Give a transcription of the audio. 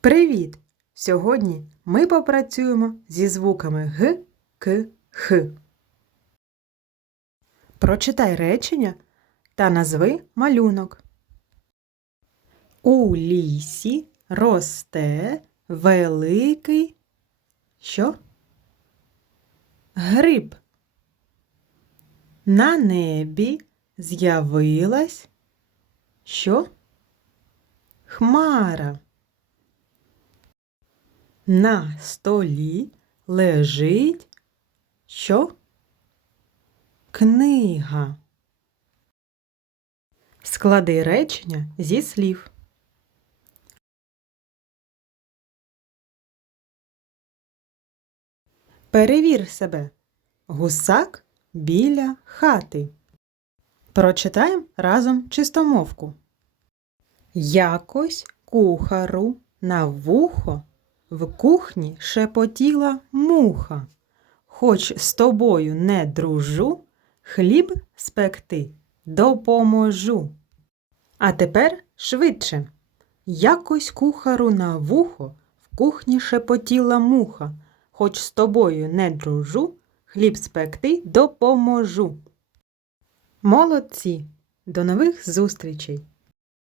Привіт! Сьогодні ми попрацюємо зі звуками Г, К, Х. Прочитай речення та назви малюнок. У лісі росте великий що? Гриб. На небі з'явилась що? Хмара. На столі лежить що? Книга. Склади речення зі слів. Перевір себе. Гусак біля хати. Прочитаємо разом чистомовку. Якось кухару на вухо в кухні шепотіла муха. Хоч з тобою не дружу, хліб спекти допоможу. А тепер швидше. Якось кухару на вухо в кухні шепотіла муха. Хоч з тобою не дружу, хліб спекти допоможу. Молодці! До нових зустрічей!